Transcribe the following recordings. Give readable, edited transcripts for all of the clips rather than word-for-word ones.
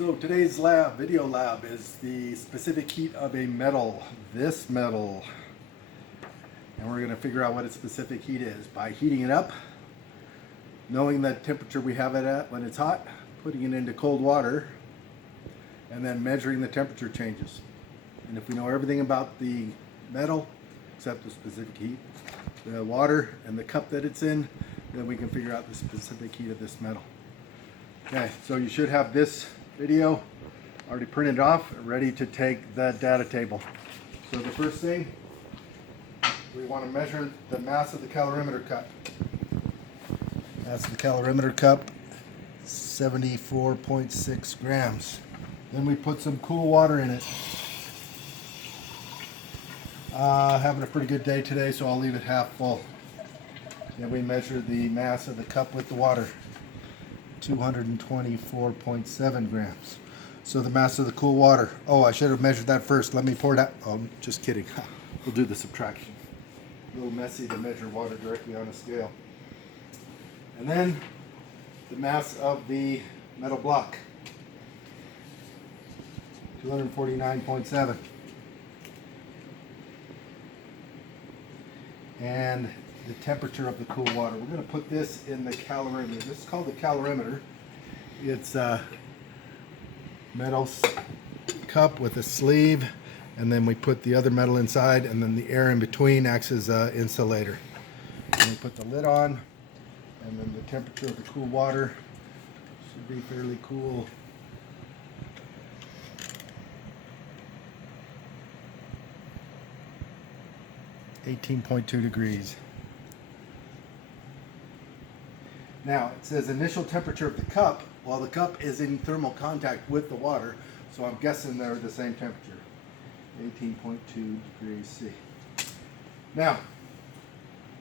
So today's video lab is the specific heat of a metal, this metal. And we're going to figure out what its specific heat is by heating it up, knowing the temperature we have it at when it's hot, putting it into cold water, and then measuring the temperature changes. And if we know everything about the metal, except the specific heat, the water, and the cup that it's in, then we can figure out the specific heat of this metal. Okay, so you should have this video already printed off, ready to take the data table. So the first thing, we want to measure the mass of the calorimeter cup. Mass of the calorimeter cup, 74.6 grams. Then we put some cool water in it. Having a pretty good day today, so I'll leave it half full. Then we measure the mass of the cup with the water. 224.7 grams. So the mass of the cool water. Oh, I should have measured that first. Let me pour it out. Oh, just kidding. We'll do the subtraction. A little messy to measure water directly on a scale. And then the mass of the metal block. 249.7. And the temperature of the cool water. We're going to put this in the calorimeter. This is called the calorimeter. It's a metal cup with a sleeve, and then we put the other metal inside, and then the air in between acts as an insulator. And we put the lid on, and then the temperature of the cool water should be fairly cool. .2 degrees. Now, it says initial temperature of the cup. Well, the cup is in thermal contact with the water, so I'm guessing they're the same temperature. 18.2 degrees C. Now,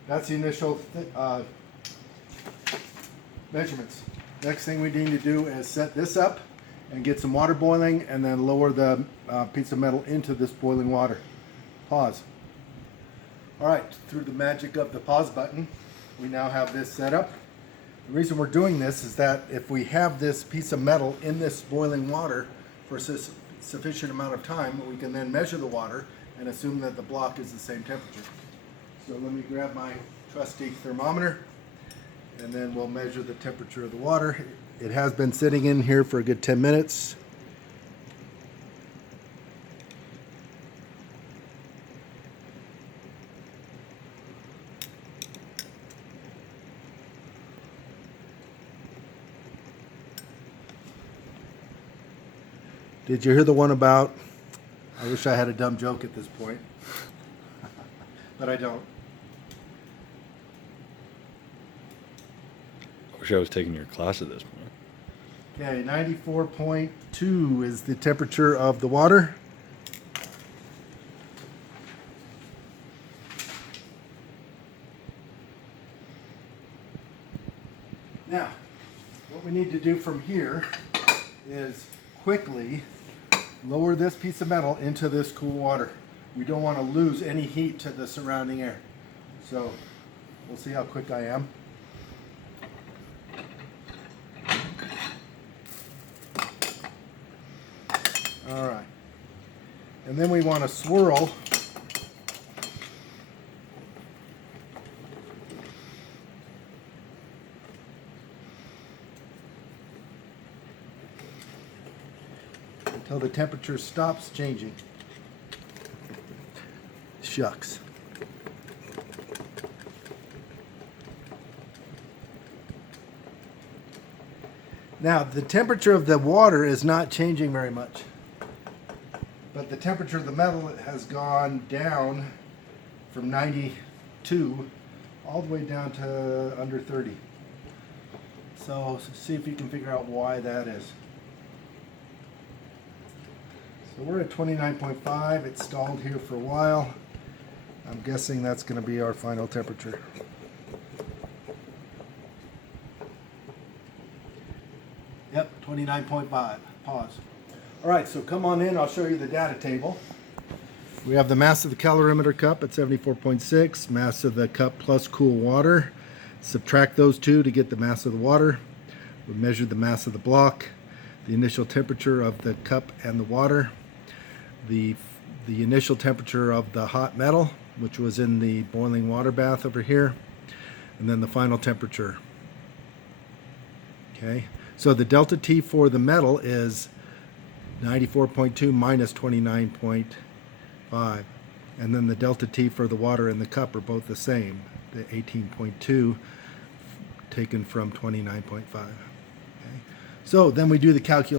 that's the initial measurements. Next thing we need to do is set this up and get some water boiling, and then lower the piece of metal into this boiling water. Pause. All right, through the magic of the pause button, we now have this set up. The reason we're doing this is that if we have this piece of metal in this boiling water for a sufficient amount of time, we can then measure the water and assume that the block is the same temperature. So let me grab my trusty thermometer, and then we'll measure the temperature of the water. It has been sitting in here for a good 10 minutes. Did you hear the one about, I wish I had a dumb joke at this point, but I don't. I wish I was taking your class at this point. Okay, 94.2 is the temperature of the water. Now, what we need to do from here is quickly lower this piece of metal into this cool water. We don't want to lose any heat to the surrounding air. So we'll see how quick I am. All right. And then we want to swirl until the temperature stops changing. Shucks. Now, the temperature of the water is not changing very much, but the temperature of the metal has gone down from 92 all the way down to under 30. So see if you can figure out why that is. So we're at 29.5. It stalled here for a while. I'm guessing that's going to be our final temperature. Yep, 29.5. Pause. All right, so come on in. I'll show you the data table. We have the mass of the calorimeter cup at 74.6, mass of the cup plus cool water. Subtract those two to get the mass of the water. We measured the mass of the block. the initial temperature of the cup and the water, the initial temperature of the hot metal, which was in the boiling water bath over here, and then the final temperature. Okay, so the delta T for the metal is 94.2 minus 29.5, and then the delta T for the water and the cup are both the same, the 18.2 taken from 29.5. Okay, so then we do the calculation.